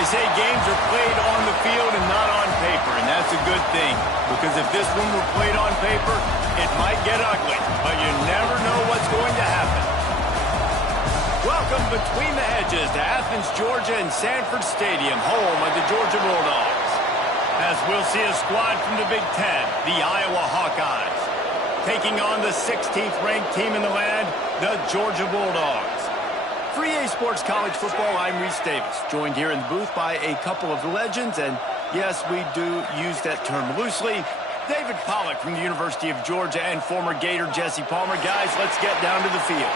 They say games are played on the field and not on paper, and that's a good thing. Because if this one were played on paper, it might get ugly, but you never know what's going to happen. Welcome between the hedges to Athens, Georgia and Sanford Stadium, home of the Georgia Bulldogs. As we'll see a squad from the Big Ten, the Iowa Hawkeyes, taking on the 16th ranked team in the land, the Georgia Bulldogs. For EA Sports College Football, I'm Reese Davis, joined here in the booth by a couple of legends, and yes, we do use that term loosely. David Pollack from the University of Georgia and former Gator Jesse Palmer. Guys, let's get down to the field.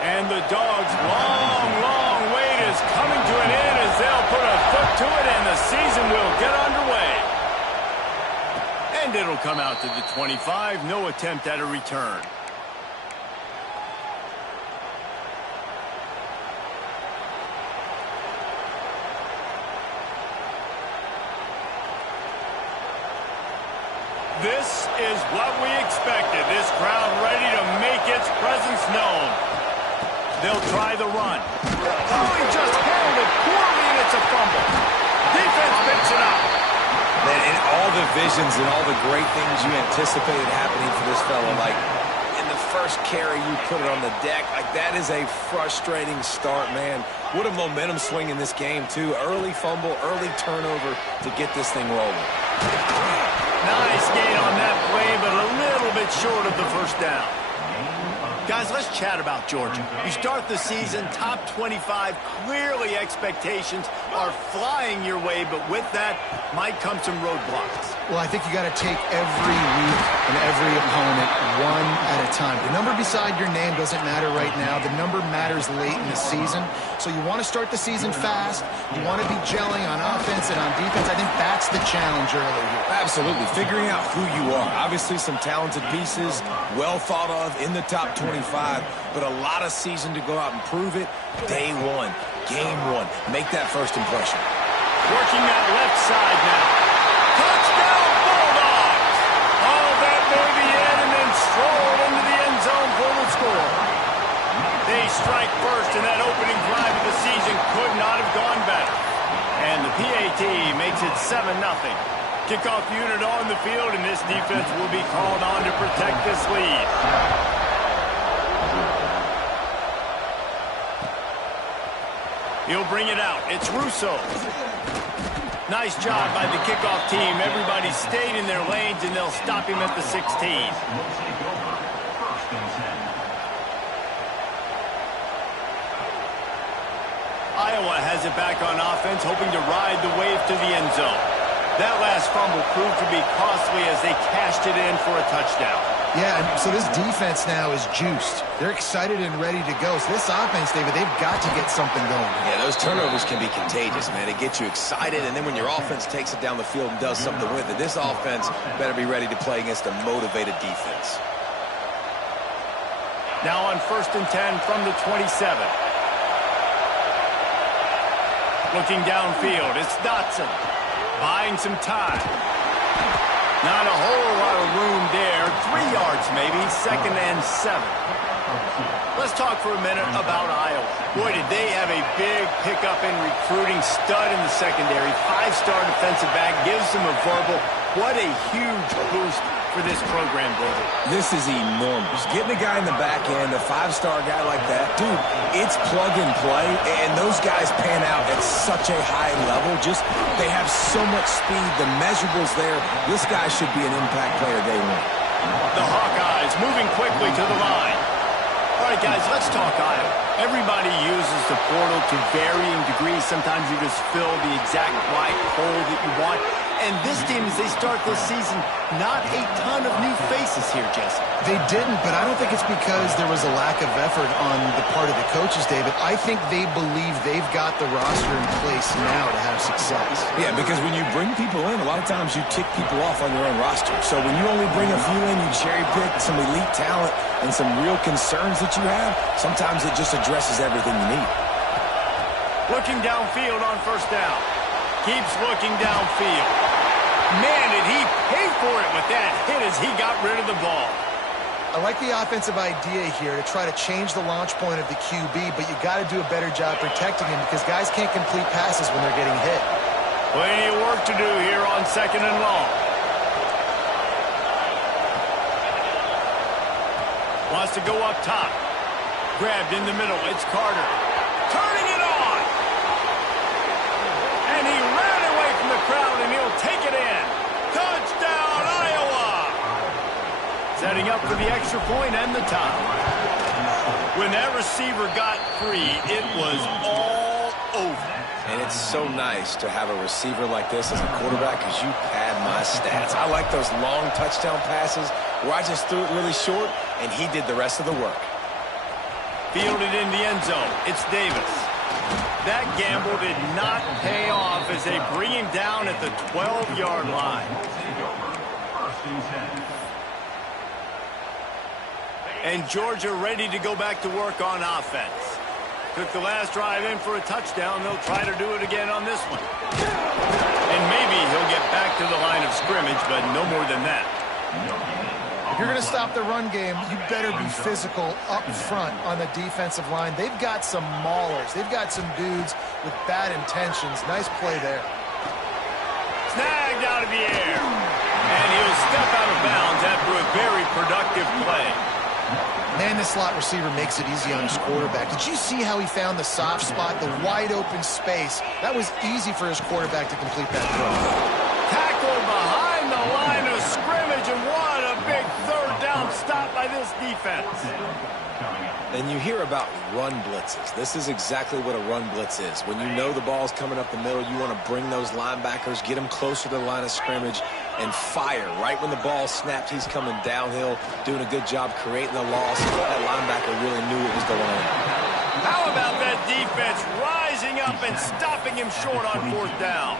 And the Dogs' long wait is coming to an end as they'll put a foot to it and the season will get underway. And it'll come out to the 25, no attempt at a return. This is what we expected. This crowd ready to make its presence known. They'll try the run. Oh, he just handled it poorly, and it's a fumble. Defense picks it up. Man, and all the visions and all the great things you anticipated happening for this fellow, like in the first carry you put it on the deck, like that is a frustrating start, man. What a momentum swing in this game, too. Early fumble, early turnover to get this thing rolling. Nice gain on that play, but a little bit short of the first down. Guys, let's chat about Georgia. You start the season, top 25. Clearly, expectations are flying your way, but with that might come some roadblocks. Well, I think you got to take every week and every opponent one at a time. The number beside your name doesn't matter right now. The number matters late in the season. So you want to start the season fast. You want to be gelling on offense and on defense. I think that's the challenge early here. Absolutely. Figuring out who you are. Obviously, some talented pieces, well thought of in the top 25, but a lot of season to go out and prove it. Day one, game one. Make that first impression. Working that left side now. Touchdown, Bulldogs! All that may be in and then strolled into the end zone for the score. They strike first, and that opening drive of the season could not have gone better. And the PAT makes it 7-0. Kickoff unit on the field, and this defense will be called on to protect this lead. He'll bring it out. It's Russo. Nice job by the kickoff team. Everybody stayed in their lanes, and they'll stop him at the 16. Iowa has it back on offense, hoping to ride the wave to the end zone. That last fumble proved to be costly as they cashed it in for a touchdown. Yeah, so this defense now is juiced. They're excited and ready to go. So this offense, David, they've got to get something going. Yeah, those turnovers can be contagious, man. It gets you excited, and then when your offense takes it down the field and does something with it, this offense better be ready to play against a motivated defense. Now on 1st and 10 from the 27. Looking downfield, it's Dotson. Buying some time. Not a whole lot of room there. 3 yards maybe, 2nd and 7. Let's talk for a minute about Iowa. Boy, did they have a big pickup in recruiting. Stud in the secondary. 5-star defensive back. Gives them a verbal. What a huge boost for this program, brother. This is enormous. Getting a guy in the back end, a 5-star guy like that, dude, it's plug and play, and those guys pan out at such a high level. Just, they have so much speed. The measurables there. This guy should be an impact player day one. The Hawkeyes moving quickly to the line. All right, guys, let's talk Iowa. Everybody uses the portal to varying degrees. Sometimes you just fill the exact right hole that you want. And this team, as they start this season, not a ton of new faces here, Jesse. They didn't, but I don't think it's because there was a lack of effort on the part of the coaches, David. I think they believe they've got the roster in place now to have success. Yeah, because when you bring people in, a lot of times you tick people off on your own roster. So when you only bring a few in, you cherry pick some elite talent and some real concerns that you have, sometimes it just addresses everything you need. Looking downfield on 1st down. Keeps looking downfield. Man, did he pay for it with that hit as he got rid of the ball. I like the offensive idea here to try to change the launch point of the QB, but you got to do a better job protecting him because guys can't complete passes when they're getting hit. Plenty of work to do here on 2nd and long. Wants to go up top. Grabbed in the middle. It's Carter. Turning it on. And he ran away from the crowd, and he'll take it in. Touchdown, Iowa! Setting up for the extra point and the tie. When that receiver got free, it was all over. And it's so nice to have a receiver like this as a quarterback because you pad my stats. I like those long touchdown passes where I just threw it really short, and he did the rest of the work. Fielded in the end zone. It's Davis. That gamble did not pay off as they bring him down at the 12-yard line. And Georgia ready to go back to work on offense. Took the last drive in for a touchdown. They'll try to do it again on this one. And maybe he'll get back to the line of scrimmage, but no more than that. If you're going to stop the run game, you better be physical up front on the defensive line. They've got some maulers. They've got some dudes with bad intentions. Nice play there. Snagged out of the air. And he'll step out of bounds after a very productive play. Man, this slot receiver makes it easy on his quarterback. Did you see how he found the soft spot, the wide open space? That was easy for his quarterback to complete that throw. Tackled behind the line of scrimmage, and what a big third down stop by this defense. And you hear about run blitzes. This is exactly what a run blitz is. When you know the ball's coming up the middle, you want to bring those linebackers, get them closer to the line of scrimmage, and fire. Right when the ball snapped, he's coming downhill, doing a good job creating the loss. That linebacker really knew what was going on. How about that defense rising up and stopping him short on 4th down?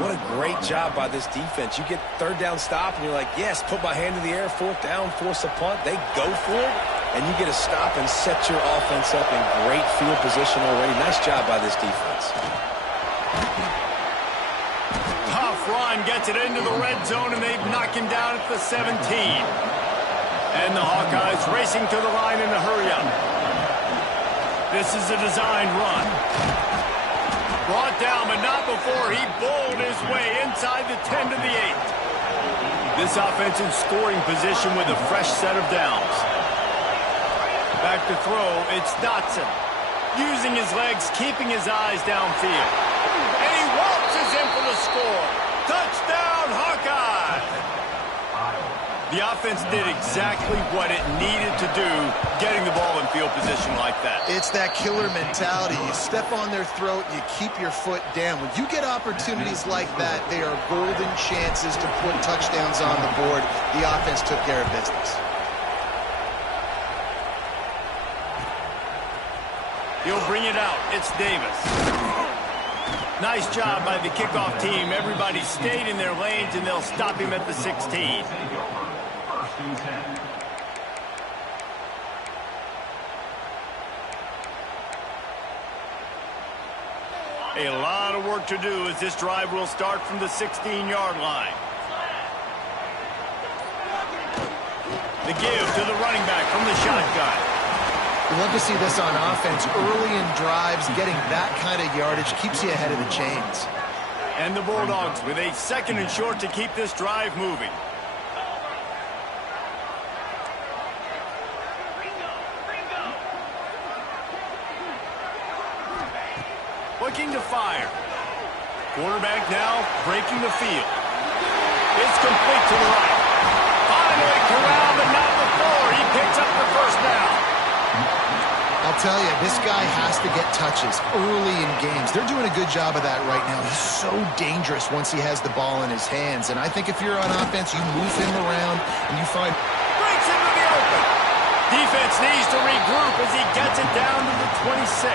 What a great job by this defense. You get 3rd down stop, and you're like, yes, put my hand in the air, 4th down, force a punt. They go for it, and you get a stop and set your offense up in great field position already. Nice job by this defense. Tough run gets it into the red zone, and they've knocked him down at the 17. And the Hawkeyes racing to the line in a hurry-up. This is a designed run. Brought down, but not before he bowled his way inside the 10 to the 8. This offense in scoring position with a fresh set of downs. Back to throw, it's Dotson. Using his legs, keeping his eyes downfield. And he waltzes in for the score. Touchdown, Hawkeye! The offense did exactly what it needed to do, getting the ball in field position like that. It's that killer mentality. You step on their throat, you keep your foot down. When you get opportunities like that, they are golden chances to put touchdowns on the board. The offense took care of business. He'll bring it out. It's Davis. Nice job by the kickoff team. Everybody stayed in their lanes, and they'll stop him at the 16. A lot of work to do as this drive will start from the 16-yard line. The give to the running back from the shotgun. We love to see this on offense. Early in drives, getting that kind of yardage keeps you ahead of the chains. And the Bulldogs with a 2nd and short to keep this drive moving. Looking to fire. Quarterback now breaking the field. It's complete to the right. Finally corralled, but not before. He picks up the first down. I'll tell you, this guy has to get touches early in games. They're doing a good job of that right now. He's so dangerous once he has the ball in his hands. And I think if you're on offense, you move him around and you find... Breaks into the open. Defense needs to regroup as he gets it down to the 26.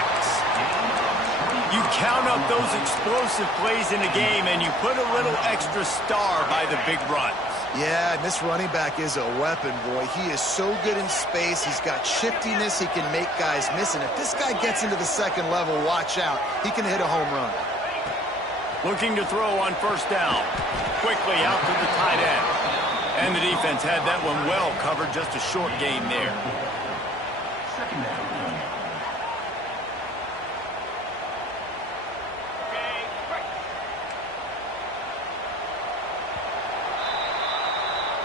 You count up those explosive plays in a game, and you put a little extra star by the big runs. Yeah, and this running back is a weapon, boy. He is so good in space. He's got shiftiness. He can make guys miss. And if this guy gets into the 2nd level, watch out. He can hit a home run. Looking to throw on 1st down. Quickly out to the tight end. And the defense had that one well covered, just a short gain there.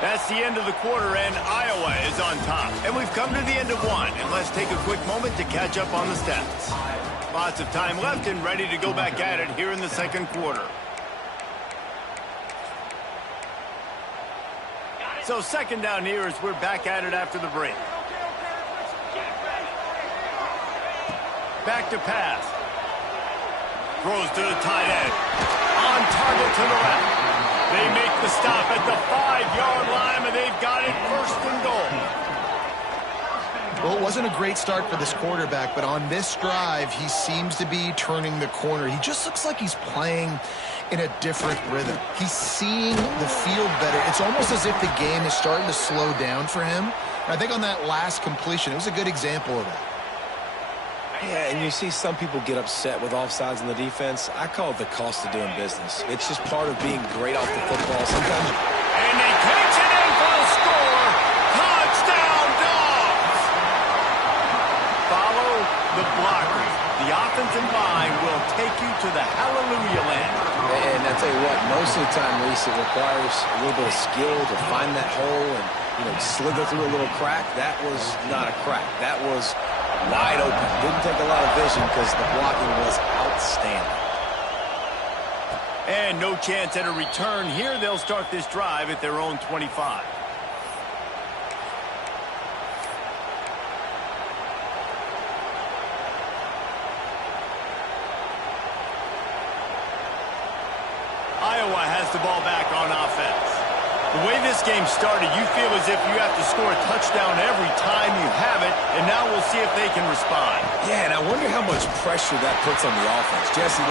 That's the end of the quarter, and Iowa is on top. And we've come to the end of one, and let's take a quick moment to catch up on the stats. Lots of time left and ready to go back at it here in the second quarter. So second down here as we're back at it after the break. Back to pass. Throws to the tight end. On target to the left. They make the stop at the 5-yard line, and they've got it first and goal. Well, it wasn't a great start for this quarterback, but on this drive, he seems to be turning the corner. He just looks like he's playing in a different rhythm. He's seeing the field better. It's almost as if the game is starting to slow down for him. And I think on that last completion, it was a good example of that. Yeah, and you see some people get upset with offsides in the defense. I call it the cost of doing business. It's just part of being great off the football. Sometimes. And they catch it in for the score. Touchdown, Dogs! Follow the blockers. The offensive line will take you to the hallelujah land. And I tell you what, most of the time, Reese, it requires a little bit of skill to find that hole and, slither through a little crack. That was not a crack. That was wide open. Didn't take a lot of vision because the blocking was outstanding. And no chance at a return here. They'll start this drive at their own 25. Iowa has the ball back on offense. The way this game started, you feel as if you have to score a touchdown every time you have it, and now we'll see if they can respond. Yeah, and I wonder how much pressure that puts on the offense. Jesse,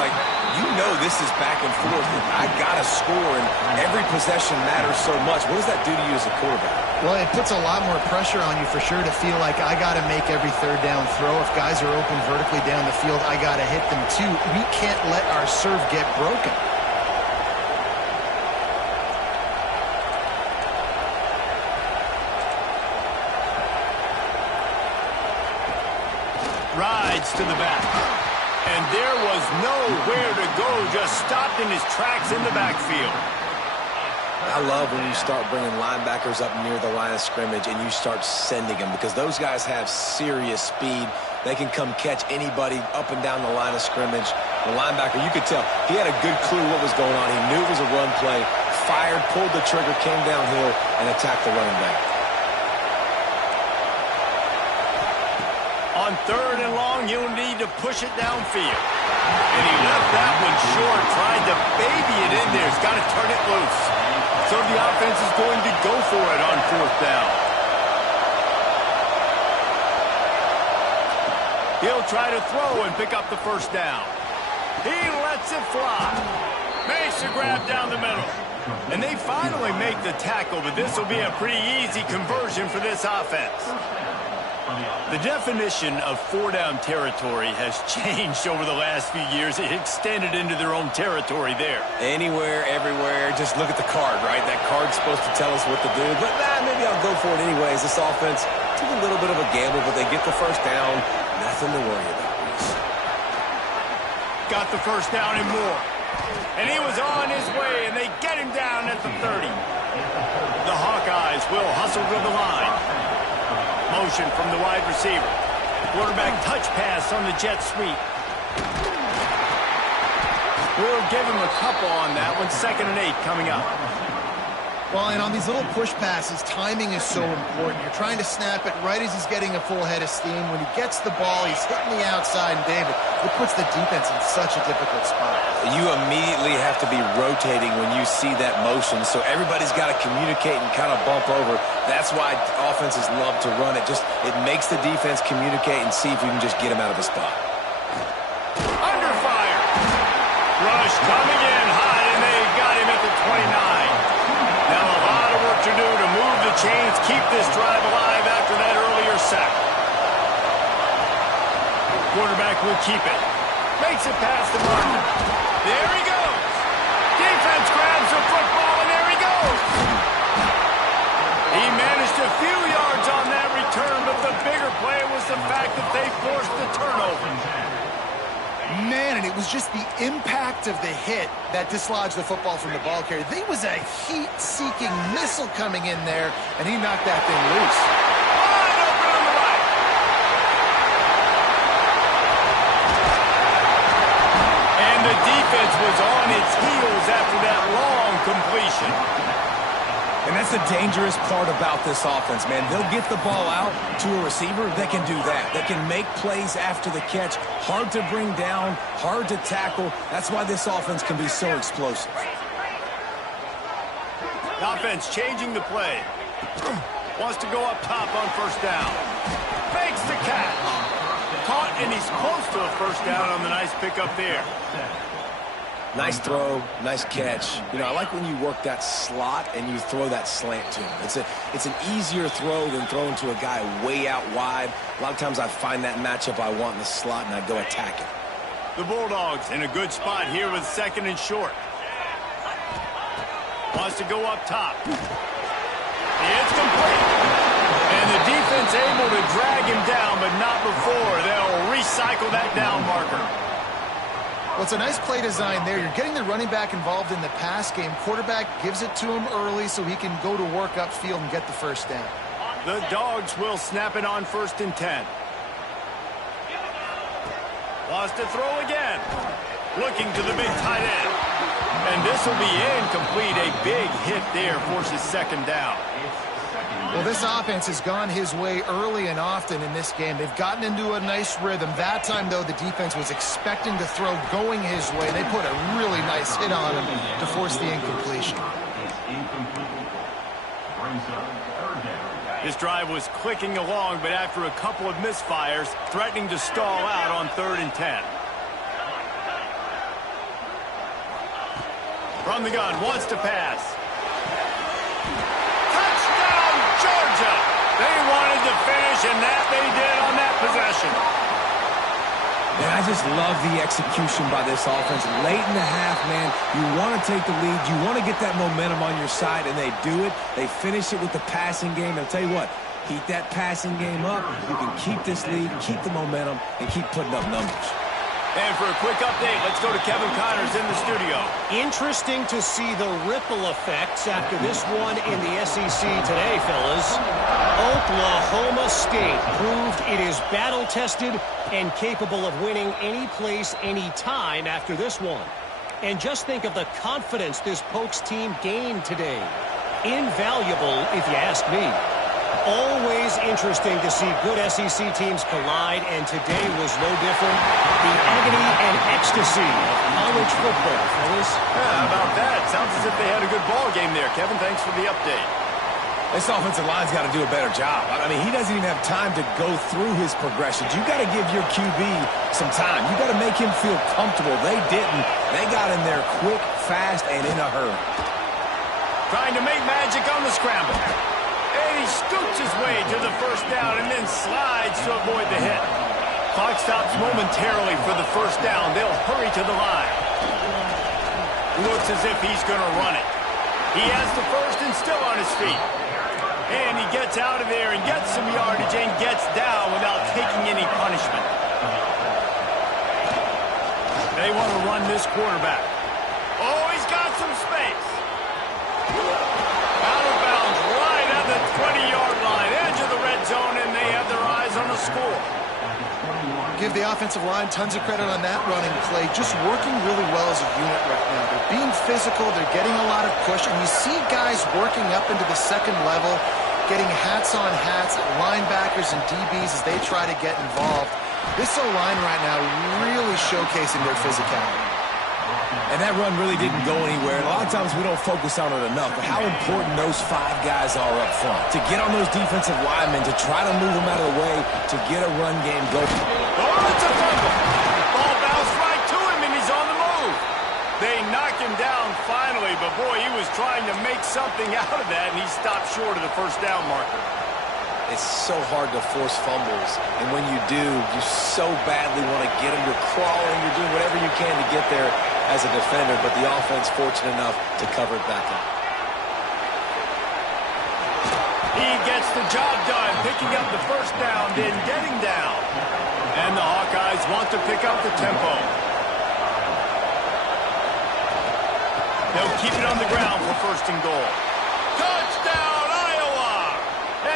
this is back and forth, and I got to score, and every possession matters so much. What does that do to you as a quarterback? Well, it puts a lot more pressure on you for sure to feel like I got to make every third down throw. If guys are open vertically down the field, I got to hit them too. We can't let our serve get broken. Rides to the back. And there was nowhere to go, just stopped in his tracks in the backfield. I love when you start bringing linebackers up near the line of scrimmage and you start sending them because those guys have serious speed. They can come catch anybody up and down the line of scrimmage. The linebacker, you could tell, he had a good clue what was going on. He knew it was a run play, fired, pulled the trigger, came downhill, and attacked the running back. On third and long, you'll need to push it downfield. And he left that one short, tried to baby it in there. He's got to turn it loose. So the offense is going to go for it on fourth down. He'll try to throw and pick up the first down. He lets it fly. Makes a grab down the middle. And they finally make the tackle, but this will be a pretty easy conversion for this offense. The definition of four-down territory has changed over the last few years. It extended into their own territory there. Anywhere, everywhere, just look at the card, right? That card's supposed to tell us what to do, but maybe I'll go for it anyways. This offense took a little bit of a gamble, but they get the first down. Nothing to worry about. Got the first down and more. And he was on his way, and they get him down at the 30. The Hawkeyes will hustle to the line. Motion from the wide receiver. Quarterback touch pass on the jet sweep. We'll give him a couple on that one. 2nd and 8 coming up. Well, and on these little push passes, timing is so important. You're trying to snap it right as he's getting a full head of steam. When he gets the ball, he's hitting the outside, and David, it puts the defense in such a difficult spot. You immediately have to be rotating when you see that motion, so everybody's got to communicate and kind of bump over. That's why offenses love to run it. It makes the defense communicate and see if you can just get him out of the spot. Under fire. Rush coming in high, and they got him at the 29. Now a lot of work to do to move the chains, keep this drive alive after that earlier sack. Quarterback will keep it. Makes it past the marker. There he goes. Defense grabs the football, and there he goes. play was the fact that they forced the turnover. Man, and it was just the impact of the hit that dislodged the football from the ball carrier. There was a heat-seeking missile coming in there, and he knocked that thing loose. Wide open on the right. And the defense was on its heels after that long completion. And that's the dangerous part about this offense, man. They'll get the ball out to a receiver. They can do that. They can make plays after the catch. Hard to bring down, hard to tackle. That's why this offense can be so explosive. The offense changing the play. Wants to go up top on first down. Fakes the catch. Caught, and he's close to a first down on the nice pickup there. Nice throw, nice catch. You know, I like when you work that slot and you throw that slant to him. It's an easier throw than throwing to a guy way out wide. A lot of times I find that matchup I want in the slot and I go attack it. The Bulldogs in a good spot here with second and short. Wants to go up top. It's complete. And the defense able to drag him down, but not before. They'll recycle that down marker. Well, it's a nice play design there. You're getting the running back involved in the pass game. Quarterback gives it to him early so he can go to work upfield and get the first down. The Dogs will snap it on 1st and 10. Wants to throw again. Looking to the big tight end. And this will be incomplete. A big hit there forces second down. Well, this offense has gone his way early and often in this game. They've gotten into a nice rhythm. That time, though, the defense was expecting to throw going his way. They put a really nice hit on him to force the incompletion. This drive was clicking along, but after a couple of misfires, threatening to stall out on 3rd and 10. From the gun, wants to pass. Georgia. They wanted to finish, and that they did on that possession. Man, I just love the execution by this offense. Late in the half, man, you want to take the lead. You want to get that momentum on your side, and they do it. They finish it with the passing game. I'll tell you what, keep that passing game up. You can keep this lead, keep the momentum, and keep putting up numbers. And for a quick update, let's go to Kevin Connors in the studio. Interesting to see the ripple effects after this one in the SEC today, fellas. Oklahoma State proved it is battle-tested and capable of winning any place, any time after this one. And just think of the confidence this Pokes team gained today. Invaluable, if you ask me. Always interesting to see good SEC teams collide, and today was no different. The agony and ecstasy of college football, fellas. Yeah, how about that? Sounds as if they had a good ball game there. Kevin, thanks for the update. This offensive line's got to do a better job. I mean, he doesn't even have time to go through his progressions. You got to give your QB some time. You got to make him feel comfortable. They didn't. They got in there quick, fast, and in a hurry. Trying to make magic on the scramble. And he scoots his way to the first down and then slides to avoid the hit. Clock stops momentarily for the first down. They'll hurry to the line. Looks as if he's going to run it. He has the first and still on his feet. And he gets out of there and gets some yardage and gets down without taking any punishment. They want to run this quarterback. Oh, he's got some space. Out of bounds right at the 20-yard line, edge of the red zone, and they have their eyes on the score. Give the offensive line tons of credit on that running play. Just working really well as a unit right now. They're being physical. They're getting a lot of push. And you see guys working up into the second level, getting hats on hats at linebackers and DBs as they try to get involved. This O-line right now really showcasing their physicality. And that run really didn't go anywhere. And a lot of times we don't focus on it enough, but how important those 5 guys are up front. To get on those defensive linemen, to try to move them out of the way, to get a run game going. Oh, it's a fumble. Ball bounced right to him, and he's on the move. They knock him down finally, but boy, he was trying to make something out of that, and he stopped short of the first down marker. It's so hard to force fumbles, and when you do, you so badly want to get them. You're crawling, you're doing whatever you can to get there as a defender, but the offense fortunate enough to cover it back up. He He gets the job done, picking up the first down, then getting down. And the Hawkeyes want to pick up the tempo. They'll keep it on the ground for first and goal. Touchdown, Iowa!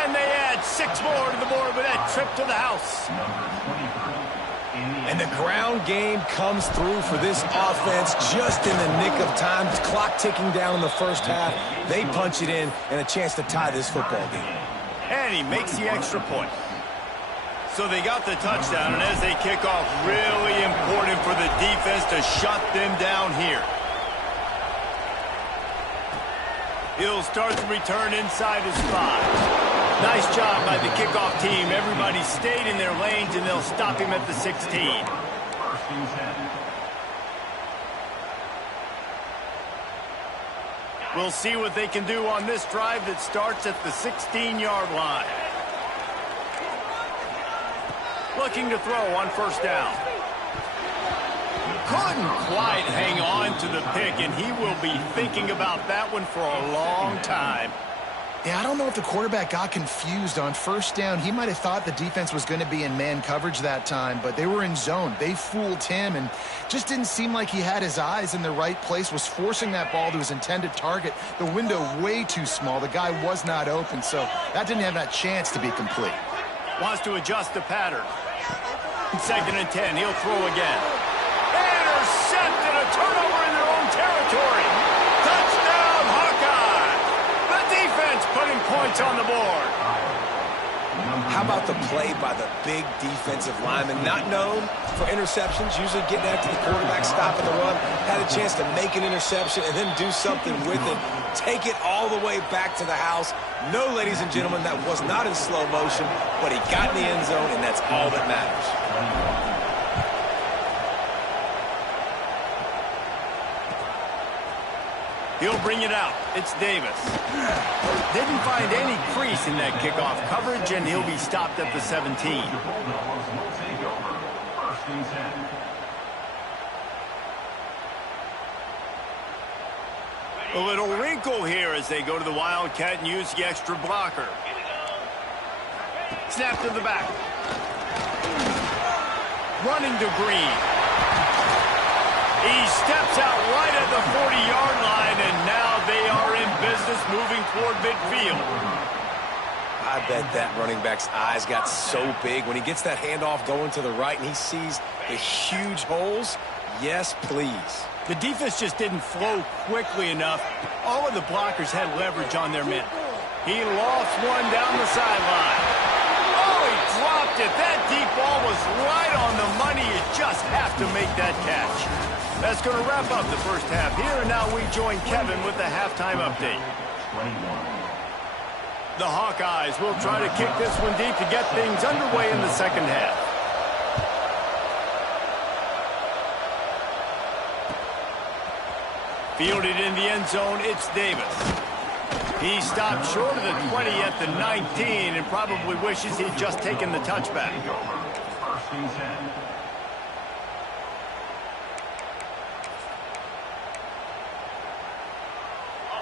And they add 6 more to the board with that trip to the house. And the ground game comes through for this offense just in the nick of time. Clock ticking down in the first half. They punch it in and a chance to tie this football game. And he makes the extra point. So they got the touchdown, and as they kick off, really important for the defense to shut them down here. He'll start the return inside his 5. Nice job by the kickoff team. Everybody stayed in their lanes, and they'll stop him at the 16. We'll see what they can do on this drive that starts at the 16-yard line. Looking to throw on first down. Couldn't quite hang on to the pick, and he will be thinking about that one for a long time. Yeah, I don't know if the quarterback got confused on first down. He might have thought the defense was going to be in man coverage that time, but they were in zone. They fooled him and just didn't seem like he had his eyes in the right place, was forcing that ball to his intended target. The window way too small. The guy was not open, so that didn't have that chance to be complete. Wants to adjust the pattern. 2nd and 10, he'll throw again. Intercepted, a turnover in their own territory. Touchdown, Hawkeye! The defense putting points on the board. How about the play by the big defensive lineman? Not known for interceptions, usually getting after the quarterback, stopping the run. Had a chance to make an interception and then do something with it. Take it all the way back to the house. No, ladies and gentlemen, that was not in slow motion, but he got in the end zone, and that's all that matters. He'll bring it out. It's Davis. Didn't find any crease in that kickoff coverage, and he'll be stopped at the 17. A little wrinkle here as they go to the Wildcat and use the extra blocker. Snap to the back. Running to Green. He steps out right at the 40-yard line, and now they are in business moving toward midfield. I bet that running back's eyes got so big when he gets that handoff going to the right and he sees the huge holes. Yes, please. The defense just didn't flow quickly enough. All of the blockers had leverage on their men. He lost one down the sideline. Oh, he dropped it. That deep ball was right on the money. You just have to make that catch. That's going to wrap up the first half here, and now we join Kevin with the halftime update. The Hawkeyes will try to kick this one deep to get things underway in the second half. Fielded in the end zone, it's Davis. He stopped short of the 20 at the 19 and probably wishes he'd just taken the touchback.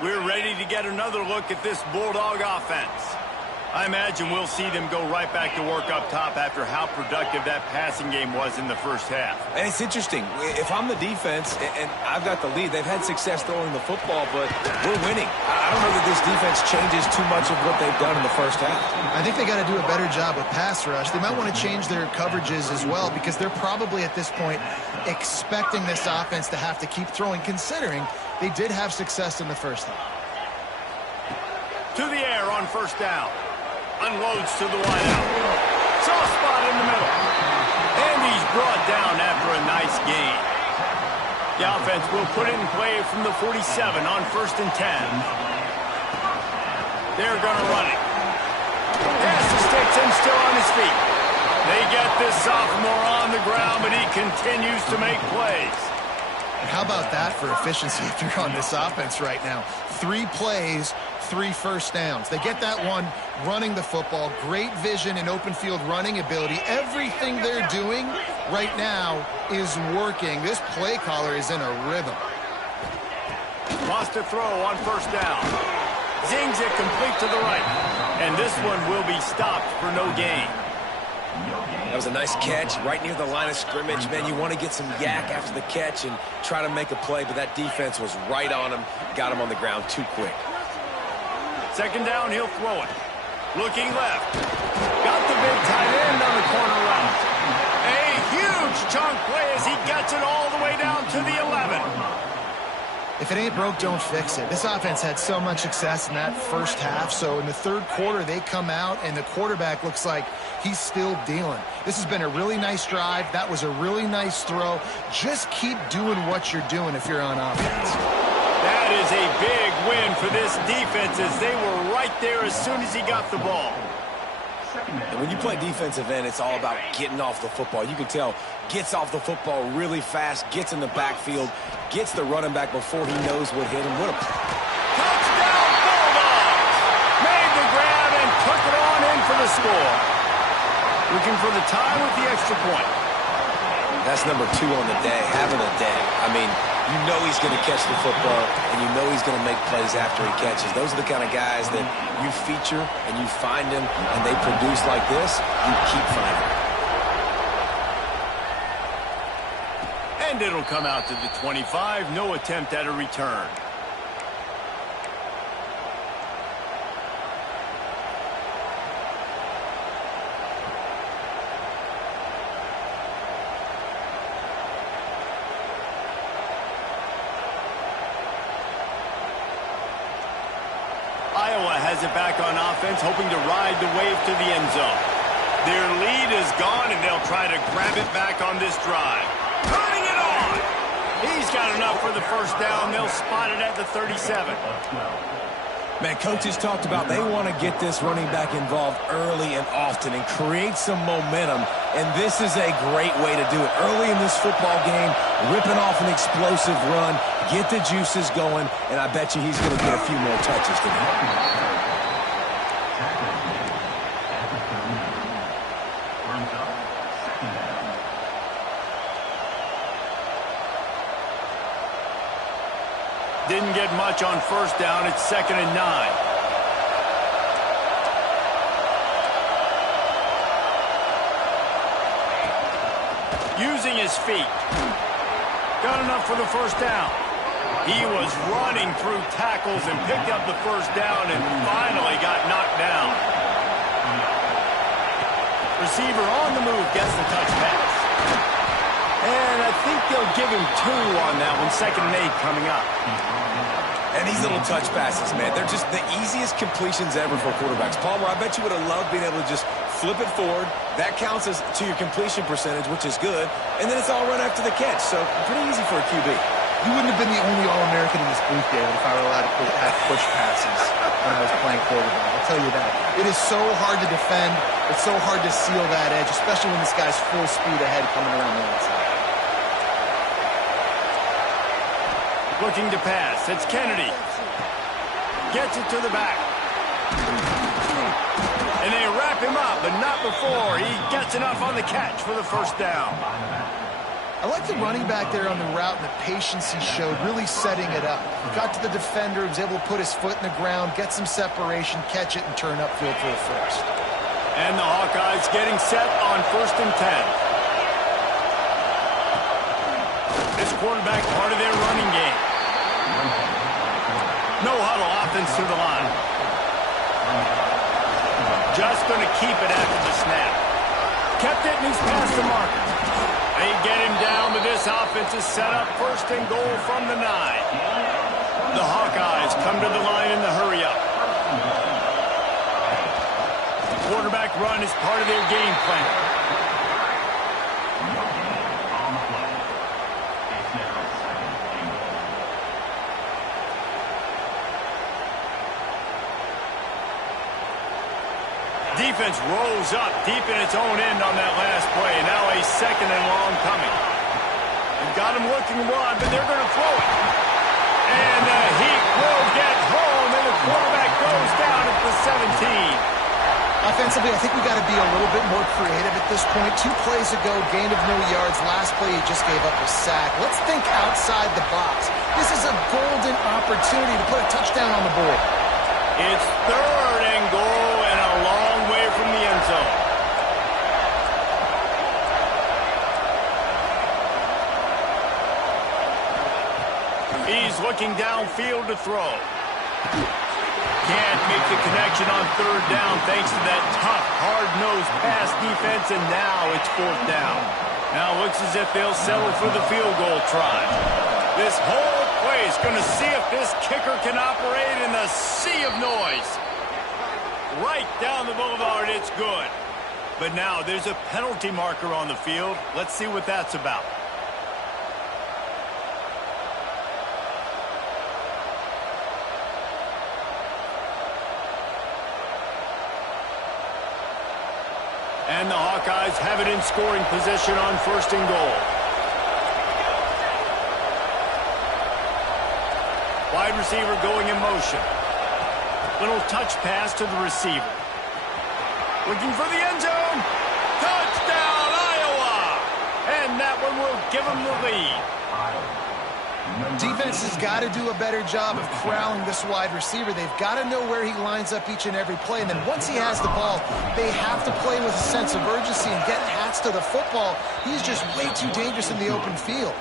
We're ready to get another look at this Bulldog offense. I imagine we'll see them go right back to work up top after how productive that passing game was in the first half. And it's interesting. If I'm the defense and I've got the lead, they've had success throwing the football, but we're winning. I don't know that this defense changes too much of what they've done in the first half. I think they got to do a better job with pass rush. They might want to change their coverages as well because they're probably at this point expecting this offense to have to keep throwing, considering they did have success in the first half. To the air on first down. Unloads to the wideout. Soft spot in the middle. And he's brought down after a nice gain. The offense will put it in play from the 47 on 1st and 10. They're going to run it. Pass the sticks and still on his feet. They get this sophomore on the ground, but he continues to make plays. And how about that for efficiency if you're on this offense right now? 3 plays, 3 first downs. They get that one running the football, great vision and open field running ability. Everything they're doing right now is working. This play caller is in a rhythm. Wants to throw on first down. Zings it complete to the right. And this one will be stopped for no gain. That was a nice catch right near the line of scrimmage. Man, you want to get some yak after the catch and try to make a play, but that defense was right on him. Got him on the ground too quick. Second down, he'll throw it. Looking left. Got the big tight end on the corner route. A huge chunk play as he gets it all the way down to the 11. If it ain't broke, don't fix it. This offense had so much success in that first half, so in the third quarter they come out and the quarterback looks like he's still dealing. This has been a really nice drive. That was a really nice throw. Just keep doing what you're doing if you're on offense. That is a big win for this defense as they were right there as soon as he got the ball. And when you play defensive end, it's all about getting off the football. You can tell, gets off the football really fast, gets in the backfield, gets the running back before he knows what hit him. What a touchdown, Bulldogs! Made the grab and took it on in for the score. Looking for the tie with the extra point. That's number 2 on the day, having a day. I mean, you know he's going to catch the football, and you know he's going to make plays after he catches. Those are the kind of guys that you feature and you find them, and they produce like this, you keep finding them. And it'll come out to the 25. No attempt at a return. Iowa has it back on offense, hoping to ride the wave to the end zone. Their lead is gone, and they'll try to grab it back on this drive. Turning it on! He's got enough for the first down. They'll spot it at the 37. Man, coaches talked about they want to get this running back involved early and often and create some momentum, and this is a great way to do it. Early in this football game, ripping off an explosive run, get the juices going, and I bet you he's going to get a few more touches today. Didn't get much on first down. It's 2nd and 9. Using his feet. Got enough for the first down. He was running through tackles and picked up the first down and finally got knocked down. Receiver on the move gets the touch pass. And I think they'll give him 2 on that one. 2nd and 8 coming up. And these little touch passes, man, they're just the easiest completions ever for quarterbacks. Palmer, I bet you would have loved being able to just flip it forward. That counts as to your completion percentage, which is good. And then it's all run after the catch. So pretty easy for a QB. You wouldn't have been the only All-American in this booth, David, if I were allowed to have push passes when I was playing quarterback. I'll tell you that. It is so hard to defend. It's so hard to seal that edge, especially when this guy's full speed ahead coming around the outside. Looking to pass. It's Kennedy. Gets it to the back. And they wrap him up, but not before he gets enough on the catch for the first down. I like the running back there on the route and the patience he showed, really setting it up. He got to the defender, was able to put his foot in the ground, get some separation, catch it, and turn upfield for the first. And the Hawkeyes getting set on 1st and 10. This quarterback part of their running game. No huddle offense to the line. Just going to keep it after the snap. Kept it and he's past the mark. They get him down, but this offense is set up 1st and goal from the 9. The Hawkeyes come to the line in the hurry up. The quarterback run is part of their game plan. Defense rolls up deep in its own end on that last play. Now a 2nd and long coming. They've got him looking wide, but they're going to throw it. And the Heat will get home, and the quarterback goes down at the 17. Offensively, I think we got to be a little bit more creative at this point. 2 plays ago, gain of no yards. Last play, he just gave up a sack. Let's think outside the box. This is a golden opportunity to put a touchdown on the board. It's 3rd and goal, and He's looking downfield to throw. Can't make the connection on third down thanks to that tough, hard-nosed pass defense, and now it's fourth down. Now it looks as if they'll settle for the field goal try. This whole play is going to see if this kicker can operate in the sea of noise. Right down the boulevard, it's good. But now there's a penalty marker on the field. Let's see what that's about. And the Hawkeyes have it in scoring position on first and goal. Wide receiver going in motion. Little touch pass to the receiver. Looking for the end zone. Touchdown, Iowa! And that one will give them the lead. Defense has got to do a better job of corralling this wide receiver. They've got to know where he lines up each and every play. And then once he has the ball, they have to play with a sense of urgency and get hats to the football. He's just way too dangerous in the open field.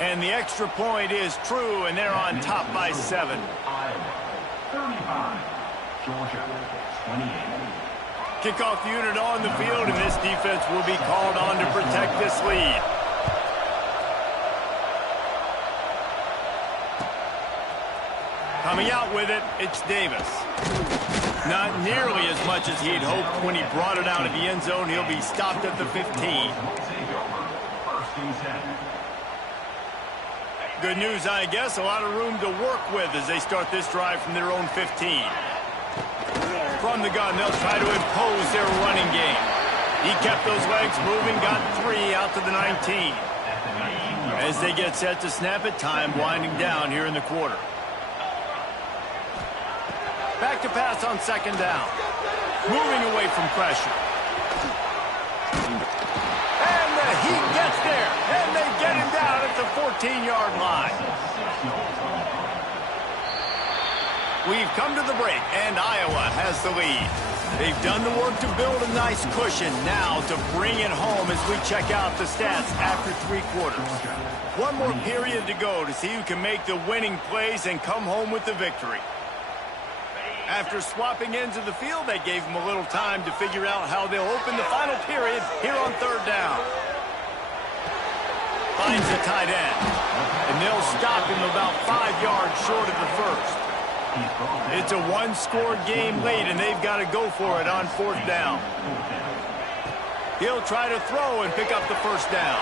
And the extra point is true, and they're on top by 7. 35, Georgia, 28. Kickoff unit on the field, and this defense will be called on to protect this lead. Coming out with it, it's Davis. Not nearly as much as he'd hoped when he brought it out of the end zone. He'll be stopped at the 15. Good news, I guess. A lot of room to work with as they start this drive from their own 15. From the gun, they'll try to impose their running game. He kept those legs moving, got 3 out to the 19. As they get set to snap it, time winding down here in the quarter. Back to pass on second down. Moving away from pressure. And the Heat gets there. And they get him down at the 14-yard line. We've come to the break, and Iowa has the lead. They've done the work to build a nice cushion. Now to bring it home as we check out the stats after 3 quarters. One more period to go to see who can make the winning plays and come home with the victory. After swapping ends of the field, they gave him a little time to figure out how they'll open the final period here on third down. Finds the tight end, and they'll stop him about 5 yards short of the first. It's a one-score game late, and they've got to go for it on fourth down. He'll try to throw and pick up the first down.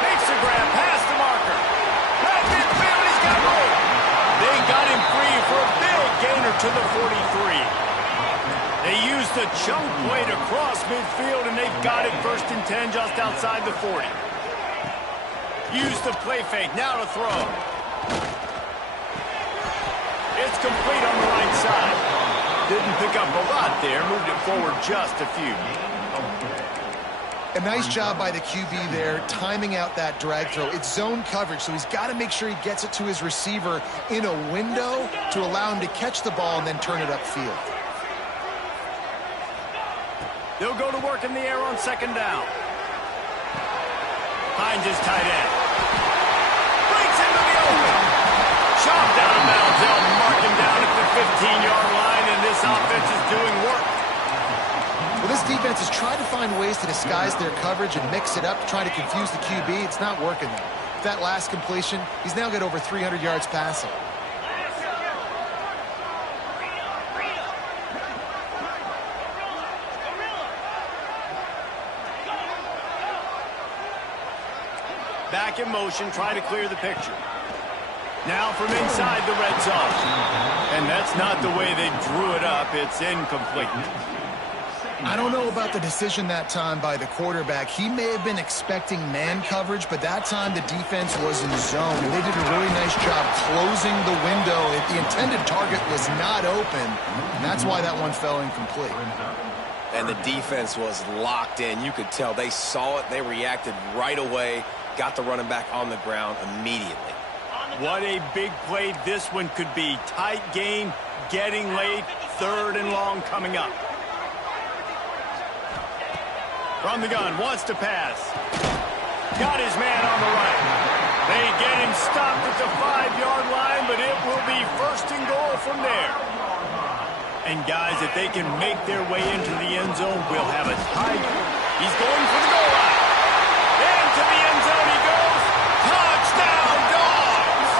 Makes the grab past the marker. Right midfield, he's got room. They got him free for a big gainer to the 43. They used the chunk play to cross midfield, and they've got it first and 10 just outside the 40. Use the play fake, now to throw. It's complete on the right side. Didn't pick up a lot there, moved it forward just a few. A nice job by the QB there, timing out that drag throw. It's zone coverage, so he's got to make sure he gets it to his receiver in a window to allow him to catch the ball and then turn it upfield. They'll go to work in the air on second down. Finds his tight end. Breaks into the open. Chopped out of bounds. They'll mark him down at the 15-yard line, and this offense is doing work. Well, this defense has tried to find ways to disguise their coverage and mix it up to try to confuse the QB. It's not working there. With that last completion, he's now got over 300 yards passing. Back in motion, try to clear the picture. Now from inside the red zone. And that's not the way they drew it up. It's incomplete. I don't know about the decision that time by the quarterback. He may have been expecting man coverage, but that time the defense was in zone. And they did a really nice job closing the window. The intended target was not open, and that's why that one fell incomplete. And the defense was locked in. You could tell they saw it. They reacted right away, got the running back on the ground immediately. What a big play this one could be. Tight game, getting late, third and long coming up. From the gun, wants to pass. Got his man on the right. They get him stopped at the 5 25-yard line, but it will be first and goal from there. And, guys, if they can make their way into the end zone, we'll have a tie. He's going for the goal line. Into the end zone he goes. Touchdown, Dogs!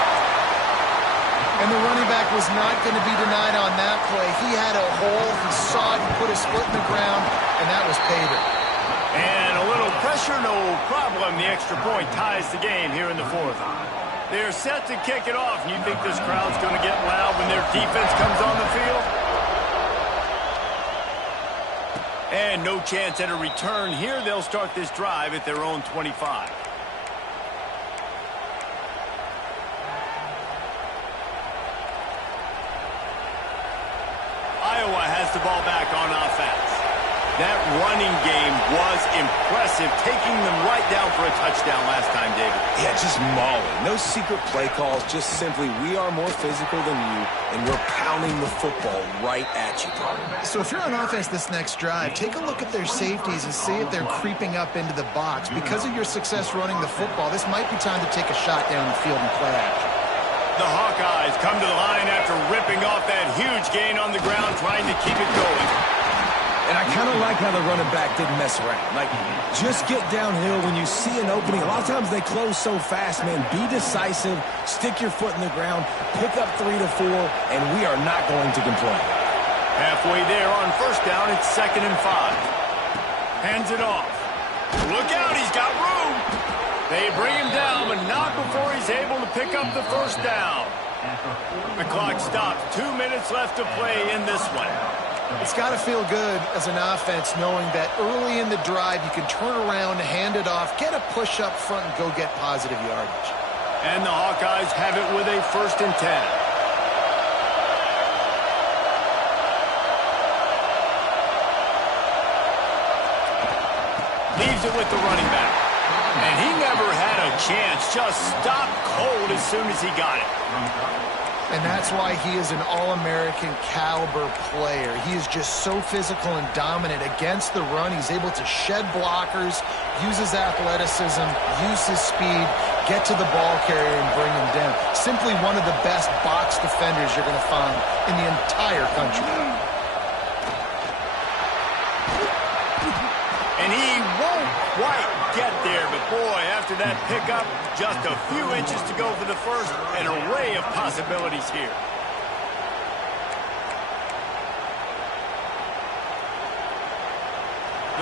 And the running back was not going to be denied on that play. He had a hole. He saw it. He put his foot in the ground, and that was paydirt. And a little pressure, no problem. The extra point ties the game here in the fourth. They're set to kick it off. You think this crowd's going to get loud when their defense comes on the field? And no chance at a return here. They'll start this drive at their own 25. Iowa has the ball back on offense. That running game was impressive, taking them right down for a touchdown last time, David. Yeah, just mauling. No secret play calls, just simply we are more physical than you, and we're pounding the football right at you, bro. So if you're on offense this next drive, take a look at their safeties and see if they're creeping up into the box. Because of your success running the football, this might be time to take a shot down the field and play action. The Hawkeyes come to the line after ripping off that huge gain on the ground, trying to keep it going. And I kind of like how the running back didn't mess around. Like, just get downhill when you see an opening. A lot of times they close so fast, man. Be decisive, stick your foot in the ground, pick up 3 to 4, and we are not going to complain. Halfway there on first down, it's 2nd and 5. Hands it off. Look out, he's got room. They bring him down, but not before he's able to pick up the first down. The clock stops. 2 minutes left to play in this one. It's got to feel good as an offense knowing that early in the drive you can turn around, hand it off, get a push up front, and go get positive yardage. And the Hawkeyes have it with a 1st and 10. Leaves it with the running back. And he never had a chance. Just stopped cold as soon as he got it. And that's why he is an All-American caliber player. He is just so physical and dominant against the run. He's able to shed blockers, use his athleticism, use his speed, get to the ball carrier and bring him down. Simply one of the best box defenders you're going to find in the entire country. And he won't quite get there, but boy, after that pickup, just a few inches to go for the first. An array of possibilities here.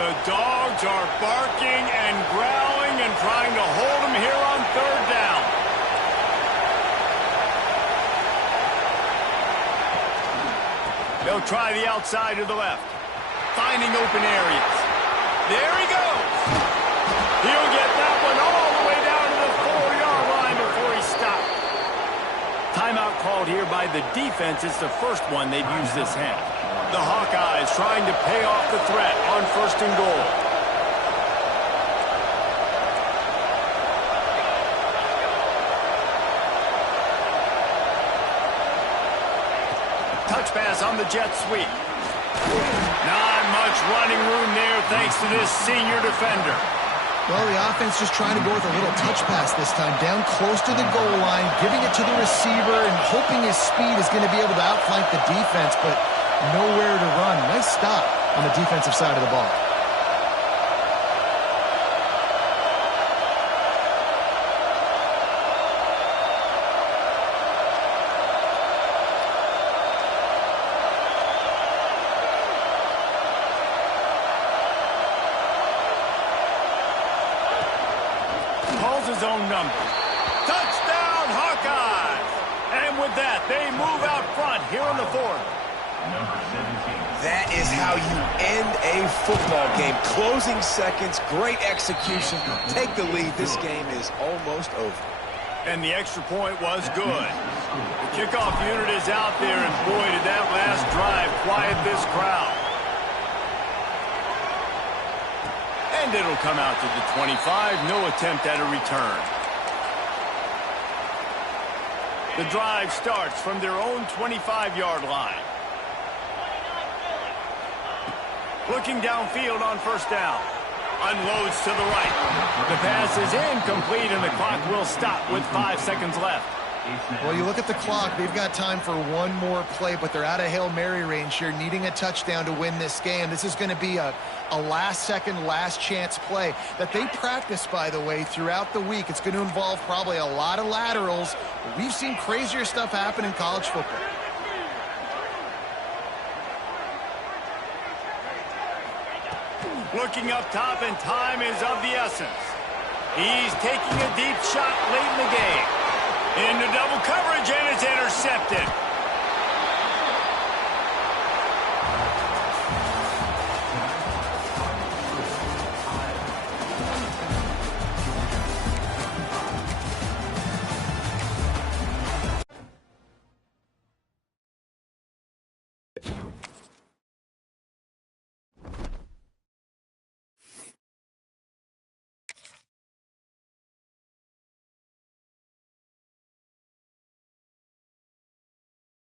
The Dogs are barking and growling and trying to hold him here on 3rd down. They'll try the outside to the left, finding open areas. There he goes. He'll get that one all the way down to the 4-yard line before he stopped. Timeout called here by the defense. It's the first one they've used this half. The Hawkeyes trying to pay off the threat on 1st and goal. Touch pass on the jet sweep. Not much running room there thanks to this senior defender. Well, the offense just trying to go with a little touch pass this time, down close to the goal line, giving it to the receiver and hoping his speed is going to be able to outflank the defense, but nowhere to run. Nice stop on the defensive side of the ball. His own number. Touchdown, Hawkeyes! And with that, they move out front here in the 4th. That is how you end a football game. Closing seconds, great execution. Take the lead. This game is almost over. And the extra point was good. The kickoff unit is out there, and boy, did that last drive quiet this crowd. And it'll come out to the 25. No attempt at a return. The drive starts from their own 25-yard line. Looking downfield on 1st down. Unloads to the right. The pass is incomplete, and the clock will stop with 5 seconds left. Well, you look at the clock. They've got time for one more play, but they're out of Hail Mary range here, needing a touchdown to win this game. This is going to be a last-second, last-chance play that they practice, by the way, throughout the week. It's going to involve probably a lot of laterals. We've seen crazier stuff happen in college football. Looking up top, and time is of the essence. He's taking a deep shot late in the game. Into double coverage, and it's intercepted.